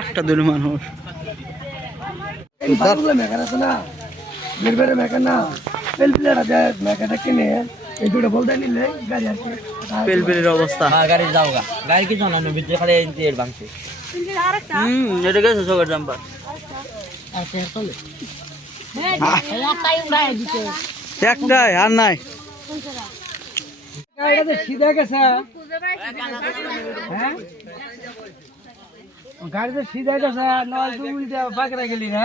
একটা দুটো মানুষ। পেলপেলের অবস্থা। হ্যাঁ গাড়ি যাও গা গাড়ি কি জানো? ভিতরে খালি এর ভাঙছে। হুম এটা গেছে জাম্পার। দিতে একটাই আর নাই। গাড়িটা সিধা গেছে। হ্যাঁ? গাড়ি তো সিধা গেছে নয় দু উল্টা বাঁকড়া গেলি না।